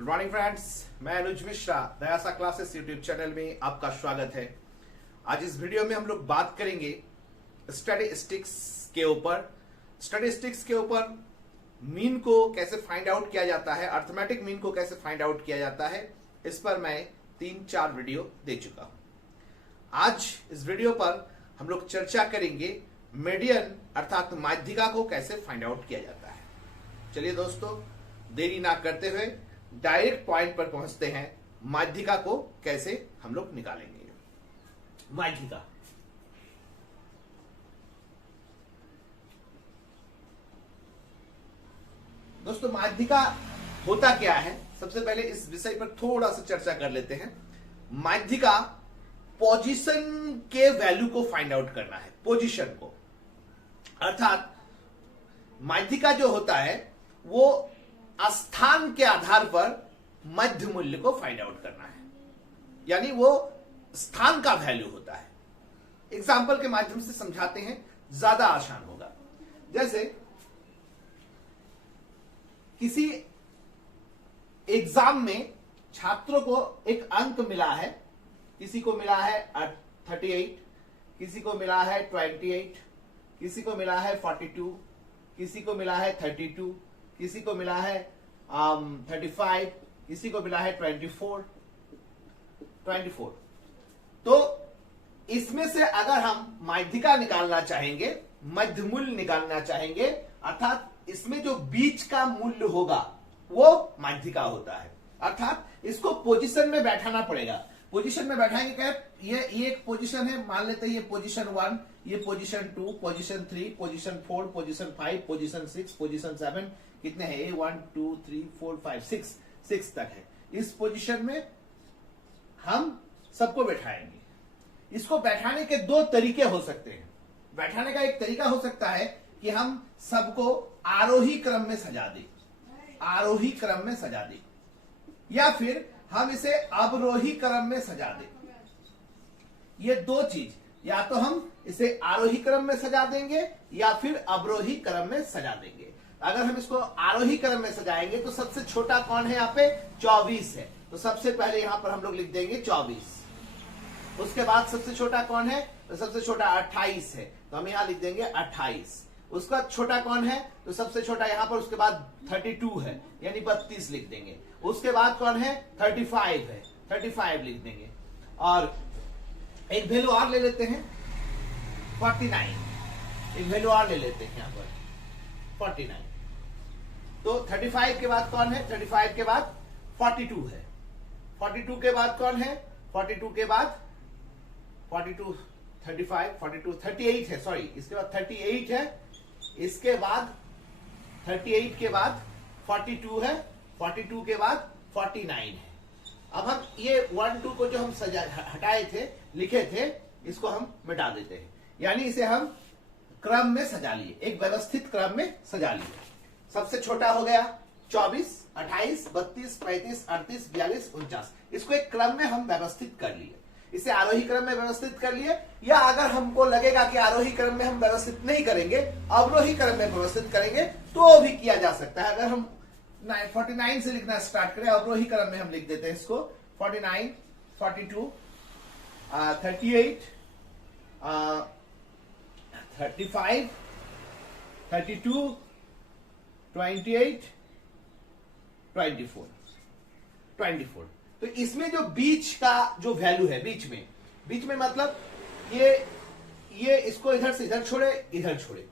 Good morning friends, मैं अनुज Mishra दयासा classes YouTube channel में आपका स्वागत है। आज इस वीडियो में हम लोग बात करेंगे स्टैटिस्टिक्स के ऊपर मीन को कैसे फाइंड आउट किया जाता है, अर्थमेटिक मीन को कैसे फाइंड आउट किया जाता है। इस पर मैं 3-4 वीडियो दे चुका हूं। आज इस वीडियो पर हम लोग चर्चा करेंगे मीडियन अर्थात माध्यिका को कैसे फाइंड आउट किया जाता है। चलिए दोस्तों, देरी ना करते हुए डायरेक्ट पॉइंट पर पहुंचते हैं। माध्यिका को कैसे हम लोग निकालेंगे। माध्यिका दोस्तों, माध्यिका होता क्या है, सबसे पहले इस विषय पर थोड़ा सा चर्चा कर लेते हैं। माध्यिका पोजीशन के वैल्यू को फाइंड आउट करना है, पोजीशन को, अर्थात माध्यिका जो होता है वो स्थान के आधार पर मध्य मूल्य को फाइंड आउट करना है, यानी वो स्थान का वैल्यू होता है। एग्जाम्पल के माध्यम से समझाते हैं, ज्यादा आसान होगा। जैसे किसी एग्जाम में छात्रों को एक अंक मिला है, किसी को मिला है 38, किसी को मिला है 28, किसी को मिला है 42, किसी को मिला है 32, किसी को मिला है 35, किसी को मिला है 24। तो इसमें से अगर हम माध्यिका निकालना चाहेंगे, मध्य मूल्य निकालना चाहेंगे, अर्थात इसमें जो बीच का मूल्य होगा वो माध्यिका होता है। अर्थात इसको पोजीशन में बैठाना पड़ेगा। पोजीशन में बैठाएंगे क्या, ये एक पोजीशन है, मान लेते हैं ये पोजीशन 1, ये position 2, position 3, position 4, position 5, position 6, position 7, कितने हैं, 1 2 3 4 5 6 तक है। इस पोजीशन में हम सबको बैठाएंगे। इसको बैठाने के दो तरीके हो सकते हैं। बैठाने का एक तरीका हो सकता है कि हम सबको आरोही क्रम में सजा दें, आरोही क्रम में सजा दें, या फिर हम इसे अवरोही क्रम में सजा दें। ये दो चीज, या तो हम इसे आरोही क्रम में सजा देंगे या फिर अवरोही क्रम में सजा देंगे। अगर हम इसको आरोही क्रम में सजाएंगे तो सबसे छोटा कौन है, यहाँ पे 24 है, तो सबसे पहले यहां पर हम लोग लिख देंगे 24। उसके बाद सबसे छोटा कौन है, तो सबसे छोटा 28 है, तो हम यहां लिख देंगे 28। उसके बाद छोटा कौन है, तो सबसे छोटा यहां पर, उसके बाद 32 है, यानी 32 लिख देंगे। उसके बाद कौन है, 35 है, 35 लिख देंगे। और एक वैल्यू और ले लेते हैं 49, एक वैल्यू और ले लेते हैं यहां पर 49। तो 35 के बाद कौन है, 35 के बाद 42 है, 42 के बाद कौन है, 42 के बाद 42, 35, 42, 38 है, सॉरी, इसके बाद 38 है, इसके बाद 38 के बाद 42 है, 42 के बाद 49 है। अब हम ये 1 2 को जो हम हटाए थे, लिखे थे, इसको हम मिटा देते हैं, यानी इसे हम क्रम में सजा लिए, एक व्यवस्थित क्रम में सजा लिए। सबसे छोटा हो गया 24, 28, 32, 35, 38, 42, 49। इसको एक क्रम में हम व्यवस्थित कर लिए, इसे आरोही क्रम में व्यवस्थित कर लिए। या अगर हमको लगेगा कि आरोही क्रम में हम व्यवस्थित नहीं करेंगे, अवरोही क्रम में व्यवस्थित करेंगे, तो भी किया जा सकता है। अगर हम 49 से लिखना स्टार्ट करें, अवरोही क्रम में हम लिख देते हैं इसको 49, 42, 38, 35, 32, 28, 24। तो इसमें जो बीच का जो वैल्यू है, बीच में मतलब ये इसको इधर से इधर छोड़े, इधर छोड़े,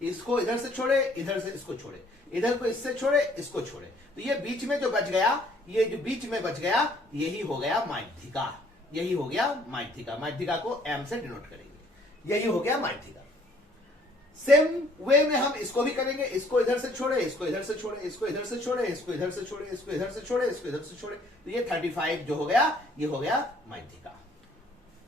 इसको इधर से छोड़े, इधर से इसको छोड़े, इधर को इससे छोड़े, इसको छोड़े, तो ये बीच में जो बच गया, ये जो बीच में बच गया, यही हो गया माध्यिका, यही हो गया माध्यिका। माध्यिका को M से डिनोट करेंगे, यही हो गया माध्यिका। सेम वे में हम इसको भी करेंगे, इसको इधर से छोड़े, इसको इधर से छोड़े, इसको इधर से छोड़े, इसको इधर से छोड़े, इसको इधर से छोड़े, इसको इधर से छोड़े, तो ये 35 जो हो गया, ये हो गया माध्यिका,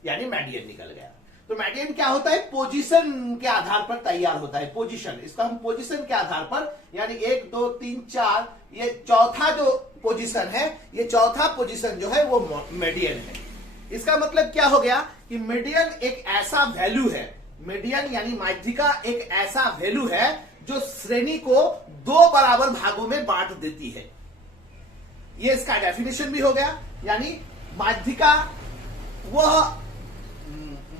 यानी मीडियन निकल गया। तो मीडियन क्या होता है, पोजीशन के आधार पर तैयार होता है। पोजीशन, इसका हम पोजीशन के आधार पर, यानी 1 2 3 4, ये चौथा जो पोजीशन है, ये चौथा पोजीशन जो है वो मीडियन है। इसका मतलब क्या हो गया कि मीडियन एक ऐसा वैल्यू है, मीडियन यानी माध्यिका एक ऐसा वैल्यू है जो श्रेणी को दो बराबर भागों में बांट देती है। ये इसका डेफिनेशन भी हो गया, यानी माध्यिका वह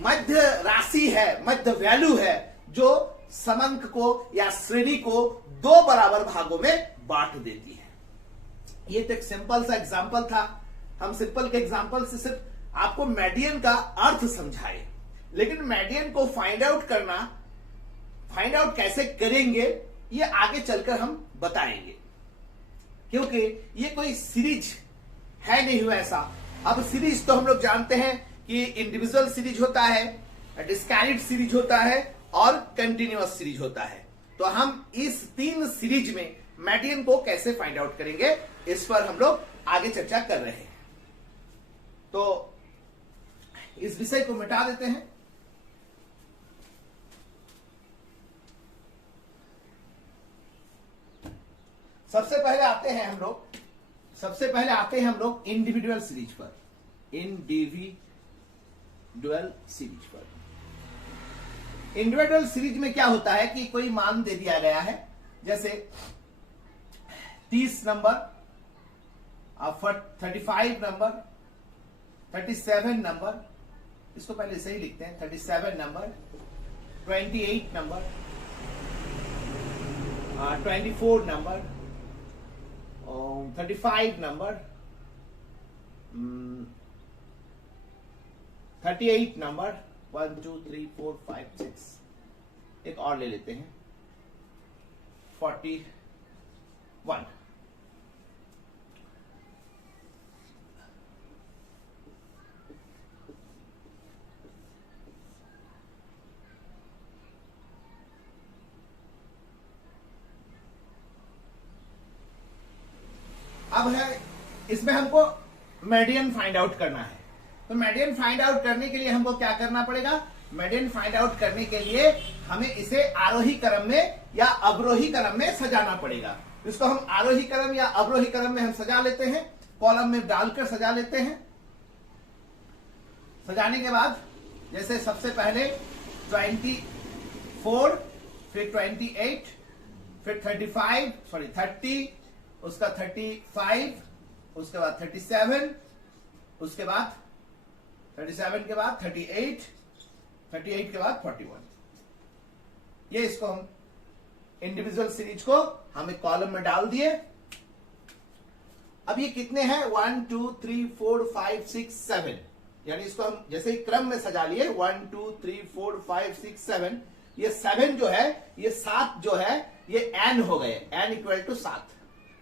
मध्य राशि है, मध्य वैल्यू है जो समंक को या श्रेणी को दो बराबर भागों में बांट देती है। ये तो एक सिंपल सा एग्जांपल था। हम सिंपल के एग्जांपल से सिर्फ आपको मीडियन का अर्थ समझाए, लेकिन मीडियन को फाइंड आउट कैसे करेंगे ये आगे चलकर हम बताएंगे, क्योंकि ये कोई सीरीज है नहीं हुआ ऐसा। अब सीरीज तो हम लोग जानते हैं कि इंडिविजुअल सीरीज होता है, डिस्क्रीट सीरीज होता है और कंटिन्यूअस सीरीज होता है। तो हम इस तीन सीरीज में मीडियन को कैसे फाइंड आउट करेंगे, इस पर हम लोग आगे चर्चा कर रहे हैं। तो इस विषय को मिटा देते हैं। सबसे पहले आते हैं हम लोग इंडिविजुअल सीरीज पर। इंडिविजुअल सीरीज में क्या होता है कि कोई मान दे दिया गया है, जैसे 30 नंबर, 35 नंबर, 37 नंबर, इसको पहले सही लिखते हैं, 37 number, 28 number, 24 number, 35 number, 38 number, 1 2 3 4 5 6, एक और ले लेते हैं 41। अब है इसमें हमको मीडियन फाइंड आउट करना है। तो मीडियन फाइंड आउट करने के लिए हमको क्या करना पड़ेगा? मीडियन फाइंड आउट करने के लिए हमें इसे आरोही क्रम में या अवरोही क्रम में सजाना पड़ेगा। इसको हम आरोही क्रम या अवरोही क्रम में हम सजा लेते हैं, कॉलम में डालकर सजा लेते हैं। सजाने के बाद जैसे सबसे पहले 24, फिर 28, फिर 30, उसका 35, उसके बाद 37, उसके बाद 37 के बाद 38 के बाद 41। ये इसको हम इंडिविजुअल सीरीज को हम एक कॉलम में डाल दिए। अब ये कितने हैं? 1 2 3 4 5 6 7, यानी इसको हम जैसे ही क्रम में सजा लिए 1 2 3 4 5 6 7, ये 7 जो है, ये 7 जो है, ये n हो गए, n इक्वल टू 7।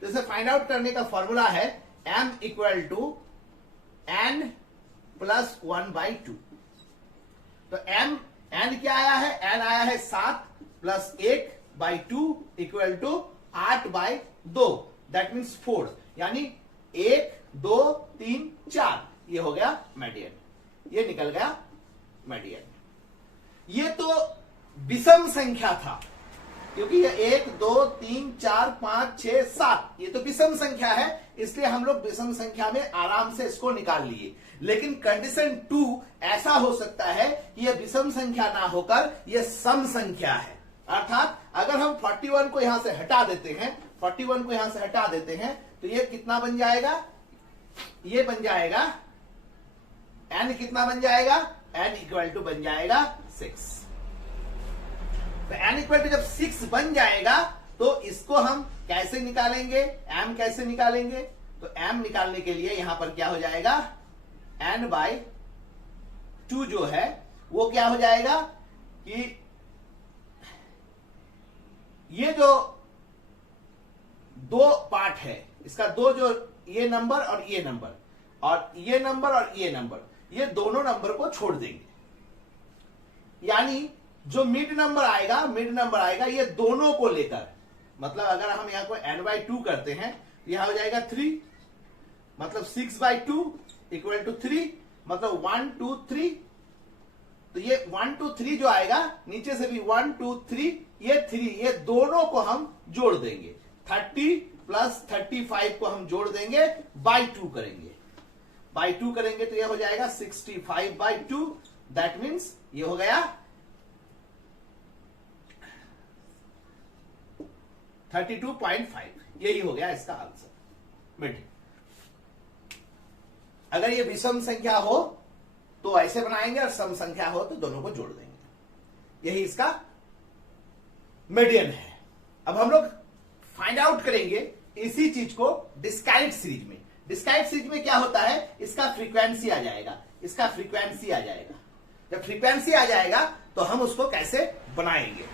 तो इसे फाइंड आउट करने का फॉर्मूला है m equal to n plus 1/2। तो n क्या आया है? n आया है 7 plus 1/2 equal to 8/2, that means 4, यानी 1 2 3 4, ये हो गया मीडियन, ये निकल गया मीडियन। ये तो विषम संख्या था, क्योंकि ये 1 2 3 4 5 6 7, ये तो विषम संख्या है, इसलिए हम लोग विषम संख्या में आराम से इसको निकाल लिए। लेकिन कंडीशन 2 ऐसा हो सकता है कि यह विषम संख्या ना होकर यह सम संख्या है। अर्थात अगर हम 41 को यहां से हटा देते हैं, तो ये कितना बन जाएगा? ये बन जाएगा n, कितना बन जाएगा? n इक्वल टू बन जाएगा 6। तो n इक्वल टू जब 6 बन जाएगा तो इसको हम कैसे निकालेंगे? m कैसे निकालेंगे? तो m निकालने के लिए यहां पर क्या हो जाएगा? n/2 जो है वो क्या हो जाएगा कि ये जो दो पार्ट है, इसका दो, जो ये नंबर और ये नंबर और ये नंबर और ये नंबर, ये दोनों नंबर को छोड़ देंगे, यानी जो मिड नंबर आएगा ये दोनों को लेकर, मतलब अगर हम यहां को n/2 करते हैं, यहां हो जाएगा 3, मतलब 6/2 इक्वल टू 3, मतलब 1 2 3। तो ये 1 2 3 जो आएगा, नीचे से भी 1 2 3, ये 3, ये दोनों को हम जोड़ देंगे, 30 प्लस 35 को हम जोड़ देंगे, बाई 2 करेंगे, तो ये हो जाएगा 65/2, दैट मीन्स ये हो गया 32.5। यही हो गया इसका आंसर। मिड अगर ये विषम संख्या हो तो ऐसे बनाएंगे और सम संख्या हो तो दोनों को जोड़ देंगे। यही इसका मीडियन है। अब हम लोग फाइंड आउट करेंगे इसी चीज को डिस्क्राइट सीरीज में। डिस्क्राइट सीरीज में क्या होता है, इसका फ्रीक्वेंसी आ जाएगा, इसका फ्रीक्वेंसी आ जाएगा। जब फ्रीक्वेंसी आ जाएगा तो हम उसको कैसे बनाएंगे,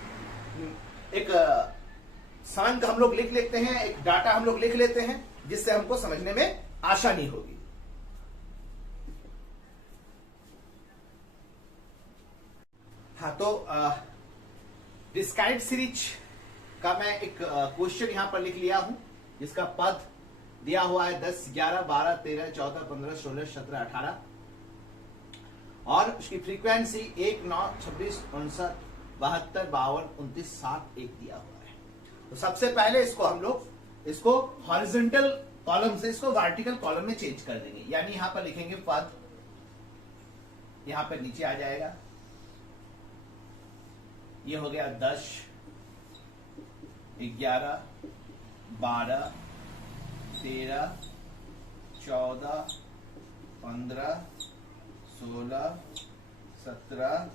एक सांक हम लोग लिख लेते हैं, एक डाटा हम लोग लिख लेते हैं जिससे हमको समझने में आसानी होगी। हाँ, तो डिस्क्राइट सीरीज का मैं एक क्वेश्चन यहां पर लिख लिया हूं, जिसका पद दिया हुआ है 10, 11, 12, 13, 14, 15, 16, 17, 18 और उसकी फ्रीक्वेंसी 1, 9, 26, 59, 72, 52, 29, 7, 1 दिया हुआ है। तो सबसे पहले इसको हम लोग इसको हॉरिजॉन्टल कॉलम से इसको वर्टिकल कॉलम में चेंज कर देंगे। यानी यहां पर लिखेंगे पद, यहां पर नीचे आ जाएगा, ये हो गया 10, 11, 12, 13, 14, 15, 16, 17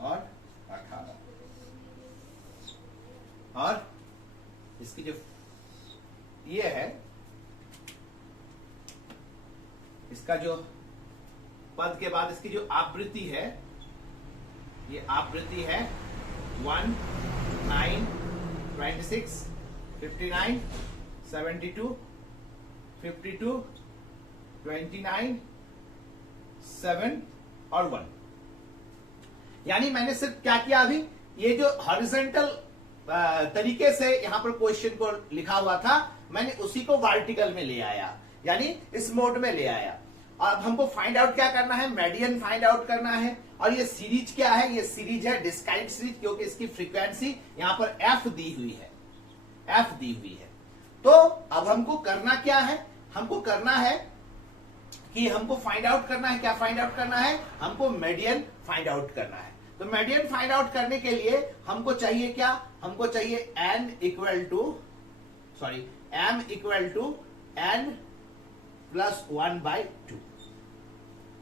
और 18। और इसकी जो ये है, इसका जो पद के बाद इसकी जो आवृत्ति है, ये आवृत्ति है 1, 9, 26, 59, 72, 52, 29, 7 और 1। यानी मैंने सिर्फ क्या किया, अभी ये जो हॉरिजॉन्टल तरीके से यहां पर क्वेश्चन को लिखा हुआ था, मैंने उसी को वर्टिकल में ले आया, यानी इस मोड में ले आया। अब हमको फाइंड आउट क्या करना है, मीडियन फाइंड आउट करना है। और ये सीरीज क्या है, ये सीरीज है डिस्क्राइट सीरीज, क्योंकि इसकी फ्रीक्वेंसी यहां पर एफ दी हुई है, एफ दी हुई है। तो अब हमको करना क्या है, हमको करना है कि हमको फाइंड आउट करना है, क्या फाइंड आउट करना है, हमको मीडियन फाइंड आउट करना है। तो मीडियन फाइंड आउट करने के लिए हमको चाहिए क्या, हमको चाहिए M equal to n plus 1/2,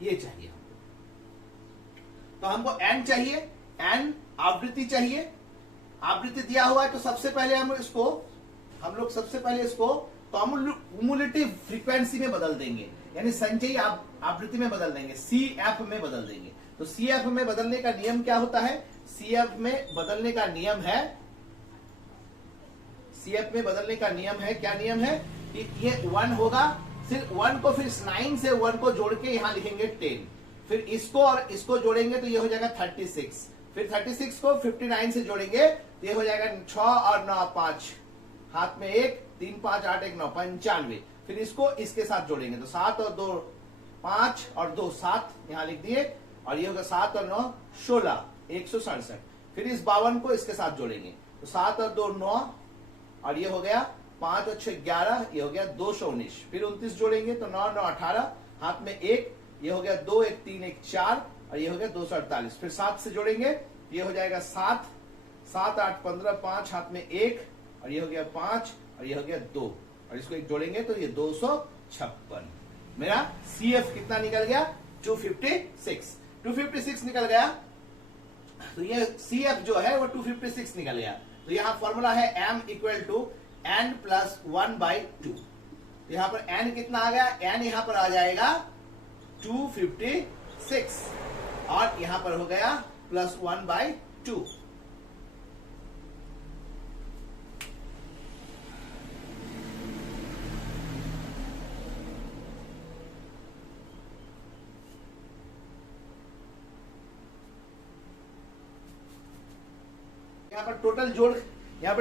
ये चाहिए हमको। तो हमको n चाहिए, n आवृत्ति चाहिए, आवृत्ति दिया हुआ है। तो सबसे पहले हम लोग सबसे पहले इसको कम्युलेटिव फ्रीक्वेंसी में बदल देंगे, यानी संचयी आवृत्ति में बदल देंगे, CF में बदल देंगे। तो CF में बदलने का नियम क्या होता है, CF में बदलने का नियम है, CF में बदलने का नियम है, क्या नियम है कि ये 1 होगा, सिर्फ 1 को फिर 9 से 1 को जोड़ के यहां लिखेंगे 10, फिर इसको और इसको जोड़ेंगे तो ये हो जाएगा 36, फिर 36 को 59 से जोड़ेंगे तो ये हो जाएगा 6 और 9 5, हाथ में 1, 3 5 8 1 9 95, फिर इसको इसके साथ जोड़ेंगे तो 7 और 2 5 और 2 7 यहां लिख दिए, और ये होगा 7 और 9 16 167, फिर इस 52 को इसके साथ जोड़ेंगे तो 7 और 2 9, और ये हो गया 5 और 6 11, ये हो गया 219, फिर 29 जोड़ेंगे तो 9 9 18, हाथ में 1, ये हो गया 2 1 3 1 4, और ये हो गया 248, फिर 7 से जोड़ेंगे ये हो जाएगा 7 7 8 15 5, हाथ में 1, और ये हो गया 5, और ये हो गया 2, और इसको एक जोड़ेंगे तो ये 256। मेरा CF कितना निकल गया, 256 निकल गया। तो ये CF जो है वो 256 निकल गया। तो यहां फॉर्मूला है m equal to n plus 1/2। तो यहां पर n कितना आ गया, n यहां पर आ जाएगा 256, और यहां पर हो गया प्लस 1/2। यहाँ पर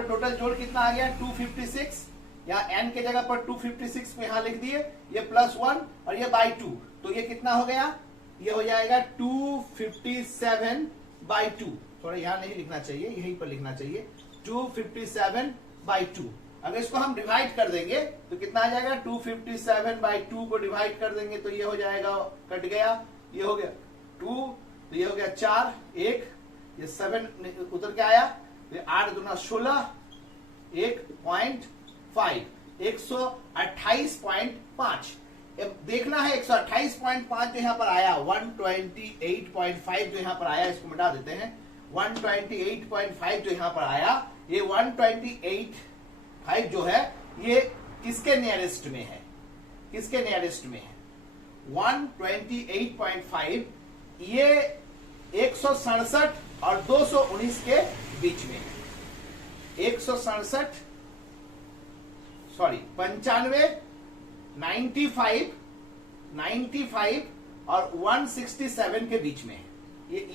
टोटल जोड़ कितना आ गया, 256। यहाँ n के जगह पर 256 में यहां लिख दिए, ये प्लस 1 और ये बाई 2, तो ये कितना हो गया, ये हो जाएगा 257/2। थोड़ा यहां नहीं लिखना चाहिए, यहीं पर लिखना चाहिए 257/2। अगर इसको हम डिवाइड कर देंगे तो कितना आ जाएगा, 257/2 को डिवाइड कर देंगे तो ये हो जाएगा, कट गया, ये हो गया 2, तो ये हो गया 4 1, ये 7 उतर के आया, 8 दूना 16, 1.5, 128.5, देखना है 128.5 जो यहाँ पर आया, 128.5 जो यहाँ पर आया, इसको मिटा देते हैं। 128.5 जो यहाँ पर आया, ये 128.5 जो है ये किसके नियरेस्ट में है, किसके नियरेस्ट में है? 128.5 ये 167 और 219 के बीच में है। 167 सॉरी 95, 95 और 167 के बीच में है।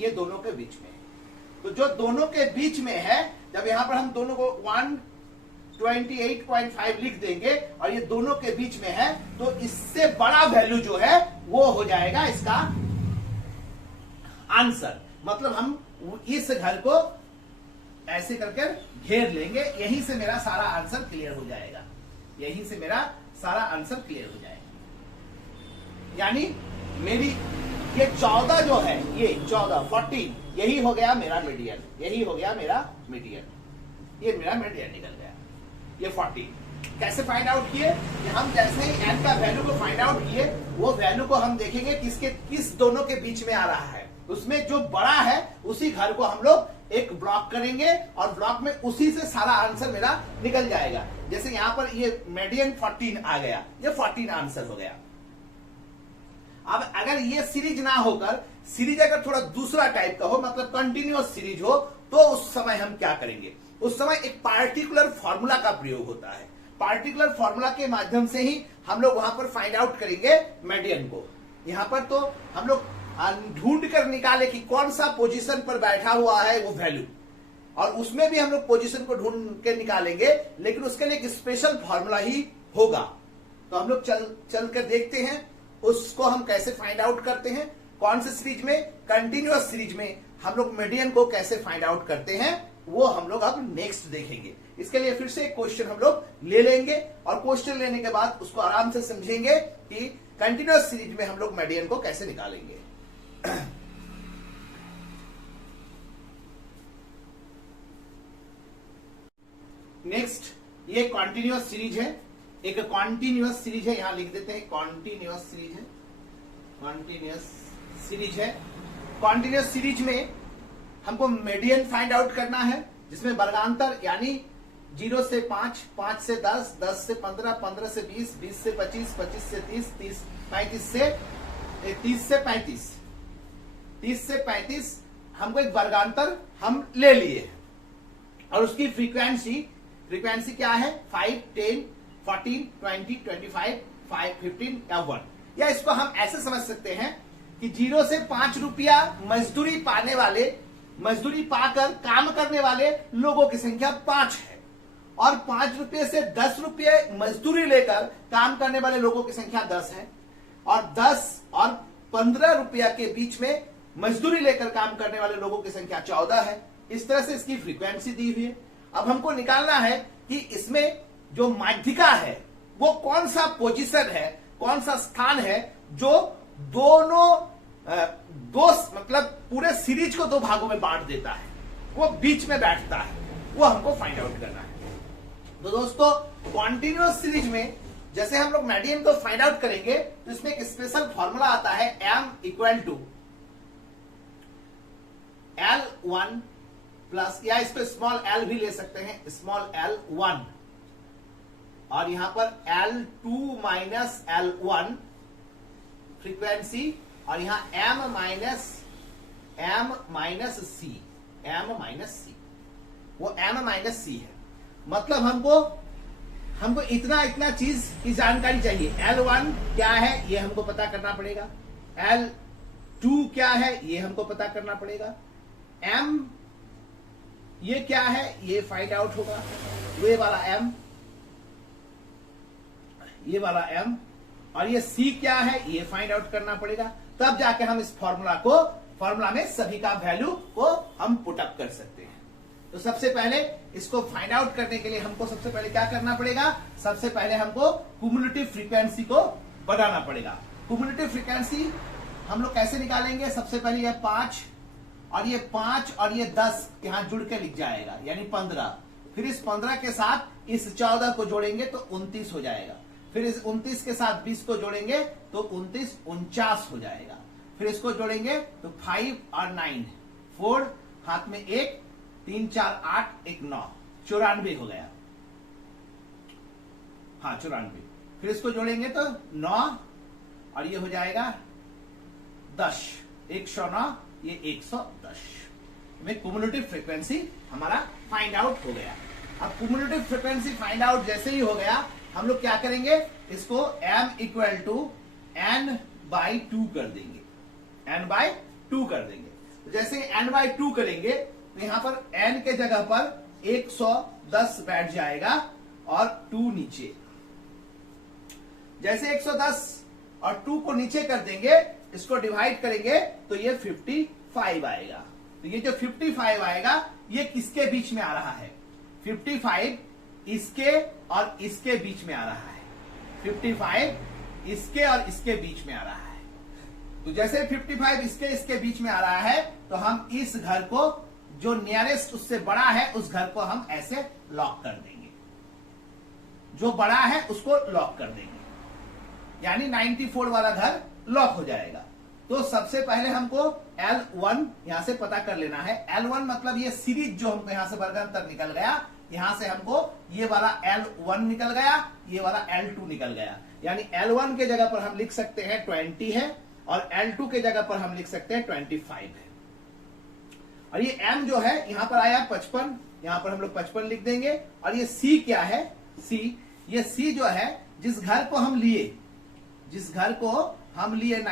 ये दोनों के बीच में है। तो जो दोनों के बीच में है, जब यहां पर हम दोनों को 128.5 लिख देंगे और ये दोनों के बीच में है, तो इससे बड़ा वैल्यू जो है वो हो जाएगा इसका आंसर। मतलब हम इस घर को ऐसे करके घेर लेंगे, यहीं से मेरा सारा आंसर क्लियर हो जाएगा, यहीं से मेरा सारा आंसर क्लियर हो जाएगा। यानी मेरी ये 14 जो है, ये 14 यही हो गया मेरा मीडियन, यही हो गया मेरा मीडियन, ये मेरा मीडियन निकल गया। ये 40 कैसे फाइंड आउट किए? कि हम जैसे ही n का वैल्यू को फाइंड आउट किए, वो वैल्यू को हम देखेंगे किस दोनों के बीच में आ रहा है। उसमें जो बड़ा है उसी घर को हम लोग एक ब्लॉक करेंगे और ब्लॉक में उसी से सारा आंसर मेरा निकल जाएगा। जैसे यहां पर ये मीडियन 14 आ गया, ये 14 आंसर हो गया। अब अगर ये सीरीज ना होकर सीरीज अगर थोड़ा दूसरा टाइप का हो, मतलब कंटिन्यूअस सीरीज हो, तो उस समय हम क्या करेंगे? उस समय एक पार्टिकुलर फॉर्मूला का प्रयोग होता है। पार्टिकुलर फॉर्मूला के माध्यम से ही हम लोग वहां पर फाइंड आउट करेंगे मीडियन को। यहां पर तो हम लोग ढूंढ कर निकाले कि कौन सा पोजीशन पर बैठा हुआ है वो वैल्यू, और उसमें भी हम लोग पोजीशन को ढूंढ के निकालेंगे, लेकिन उसके लिए एक स्पेशल फॉर्मूला ही होगा। तो हम लोग चल कर देखते हैं उसको हम कैसे फाइंड आउट करते हैं। कौन से सीरीज में? कंटिन्यूअस सीरीज में हम लोग मीडियन को कैसे फाइंड आउट करते हैं, वो हम लोग अब नेक्स्ट देखेंगे। इसके लिए फिर से एक क्वेश्चन हम लोग ले लेंगे और क्वेश्चन लेने के बाद उसको आराम से समझेंगे कि कंटिन्यूअस सीरीज में हम लोग मीडियन को कैसे निकालेंगे। नेक्स्ट, ये कॉन्टिन्यूअस सीरीज है, एक कॉन्टिन्यूअस सीरीज है, यहां लिख देते हैं कॉन्टिन्यूअस सीरीज है, कॉन्टिन्यूअस सीरीज है। कॉन्टिन्यूअस सीरीज में हमको मीडियन फाइंड आउट करना है, जिसमें वर्गांतर यानी 0 से 5, 5 से 10, 10 से 15, 15 से 20, 20 से 25, 25 से 30, 30 से 35, 30 से 35 हमको एक वर्गांतर हम ले लिए, और उसकी फ्रीक्वेंसी क्या है? 5, 10, 14, 20, 25, 5, 15 या 1। या इसको हम ऐसे समझ सकते हैं कि 0 से 5 रुपया मजदूरी पाने वाले, मजदूरी पाकर काम करने वाले लोगों की संख्या 5 है, और 5 रुपये से 10 रुपये मजदूरी लेकर काम करने वाले लोगों की संख्या 10 है, और 10 और 15 रुपया के बीच में मजदूरी लेकर काम करने वाले लोगों की संख्या 14 है। इस तरह से इसकी फ्रीक्वेंसी दी हुई है। अब हमको निकालना है कि इसमें जो माध्यिका है वो कौन सा पोजीशन है, कौन सा स्थान है जो दोनों मतलब पूरे सीरीज को 2 भागों में बांट देता है, वो बीच में बैठता है, वो हमको फाइंड आउट करना है। तो दोस्तों, कॉन्टिन्यूअस सीरीज में जैसे हम लोग मीडियन को फाइंड आउट करेंगे, तो इसमें एक स्पेशल फॉर्मूला आता है, m equal to L1 plus, या इसको स्मॉल l भी ले सकते हैं, स्मॉल l1, और यहां पर L2 माइनस L1 फ्रीक्वेंसी, और यहां m माइनस c, वो m माइनस c है। मतलब हमको इतना चीज की जानकारी चाहिए। L1 क्या है ये हमको पता करना पड़ेगा, L2 क्या है ये हमको पता करना पड़ेगा, m ये क्या है ये फाइंड आउट होगा, ये वाला m, ये वाला m, और ये c क्या है ये फाइंड आउट करना पड़ेगा। तब जाके हम इस फॉर्मूला में सभी का वैल्यू को हम पुट अप कर सकते हैं। तो सबसे पहले इसको फाइंड आउट करने के लिए हमको सबसे पहले क्या करना पड़ेगा? सबसे पहले हमको क्युमुलेटिव फ्रीक्वेंसी को बनाना पड़ेगा। क्युमुलेटिव फ्रीक्वेंसी हम लोग कैसे निकालेंगे? सबसे पहले ये 5 और ये 10 यहां जुड़ के लिख जाएगा, यानी 15। फिर इस 15 के साथ इस 14 को जोड़ेंगे तो 29 हो जाएगा। फिर इस 29 के साथ 20 को जोड़ेंगे तो 29 49 हो जाएगा। फिर इसको जोड़ेंगे तो 5 और 9 4 हाथ में 1 3 4 8 1 9 94 हो गया। हाँ 94। फिर इसको जोड़ेंगे तो 9 और ये हो जाएगा 10 109 ये 110 में कुमुलेटिव फ्रीक्वेंसी हमारा फाइंड आउट हो गया। अब कुमुलेटिव फ्रीक्वेंसी फाइंड आउट जैसे ही हो गया हम लोग क्या करेंगे, इसको m इक्वल टू n/2 कर देंगे, n/2 कर देंगे। तो जैसे n/2 करेंगे तो यहां पर n के जगह पर 110 बैठ जाएगा और 2 नीचे। जैसे 110 और 2 को नीचे कर देंगे, इसको डिवाइड करेंगे तो ये 55 आएगा। तो ये जो 55 आएगा ये किसके बीच में आ रहा है, 55 इसके और इसके बीच में आ रहा है, 55 इसके और इसके बीच में आ रहा है। तो जैसे 55 इसके बीच में आ रहा है तो हम इस घर को जो नियरेस्ट उससे बड़ा है उस घर को हम ऐसे लॉक कर देंगे, जो बड़ा है उसको लॉक कर देंगे, यानी 94 वाला घर लॉक हो जाएगा। तो सबसे पहले हमको L1 यहां से पता कर लेना है। L1 मतलब ये सीरीज जो हमको यहां से वर्गांतर निकल गया, यहां से हमको ये वाला L1 निकल गया, ये वाला L2 निकल गया। यानी L1 के जगह पर हम लिख सकते हैं 20 है और L2 के जगह पर हम लिख सकते हैं 25 है। और ये M जो है यहां पर आया 55, यहां पर हम लोग 55 लिख देंगे। और ये C क्या है, C, ये C जो है जिस घर को हम लिए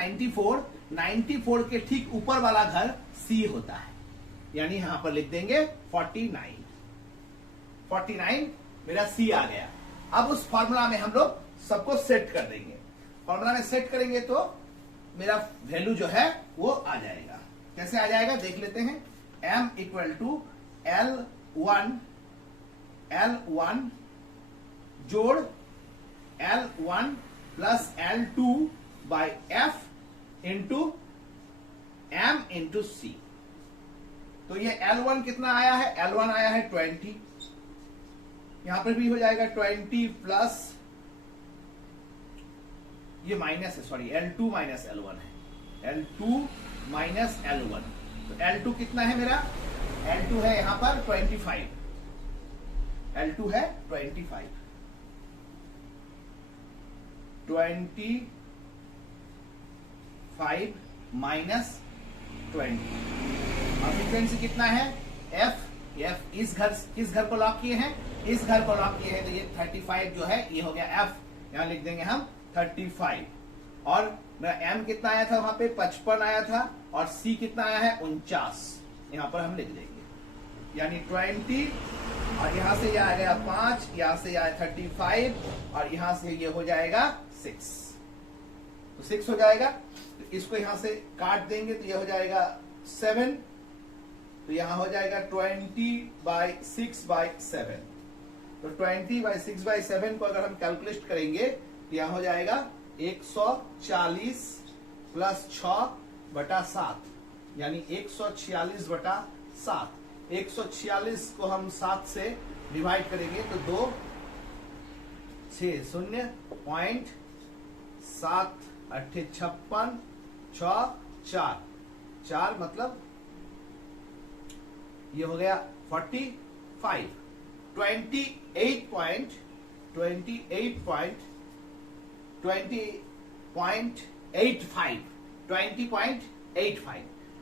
94 के ठीक ऊपर वाला घर C होता है, यानी यहां पर लिख देंगे 49 मेरा C आ गया। अब उस फॉर्मूला में हम लोग सबको सेट कर देंगे। फॉर्मूला में सेट करेंगे तो मेरा वैल्यू जो है वो आ जाएगा। कैसे आ जाएगा देख लेते हैं। M इक्वल टू L1 जोड़ L1 plus L2 by F into M into C। तो ये L1 कितना आया है, L1 आया है 20, यहां पर भी हो जाएगा 20 प्लस ये माइनस है, सॉरी L2 माइनस L1 है, L2 माइनस L1। तो L2 कितना है मेरा, L2 है यहां पर 25, L2 है 25 माइनस 20। और फ्रीक्वेंसी कितना है F इस घर को लॉक किए हैं, इस घर को लॉक किए हैं, तो ये 35 जो है ये हो गया F, यहां लिख देंगे हम 35। और मेरा M कितना आया था वहां पे 55 आया था और C कितना आया है 49, यहां पर हम लिख देंगे, यानी 20 और यहां से ये आ गया 5, यहां से आया 35 और यहां से ये हो जाएगा 6, तो 6 हो जाएगा। तो इसको यहां से काट देंगे तो ये हो जाएगा 7, तो यहां हो जाएगा 20/6/7। तो 20/6/7 को अगर हम कैलकुलेट करेंगे तो यहां हो जाएगा 140 प्लस 6/7, यानी 146/7। 146 को हम 7 से डिवाइड करेंगे तो 2 6 0 पॉइंट 7 8 56 6 4 मतलब ये हो गया 45। 20.85।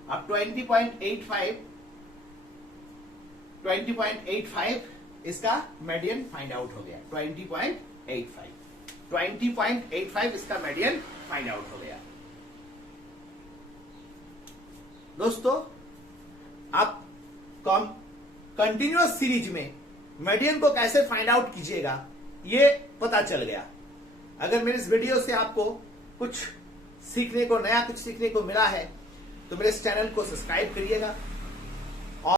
अब 20.85 इसका मीडियन फाइंड आउट हो गया। 20.85 इसका मीडियन फाइंड आउट हो गया। दोस्तों आप कंटिन्यूअस सीरीज में मीडियन को कैसे फाइंड आउट कीजिएगा ये पता चल गया। अगर मेरे इस वीडियो से आपको कुछ सीखने को, नया कुछ सीखने को मिला है तो मेरे इस चैनल को सब्सक्राइब करिएगा,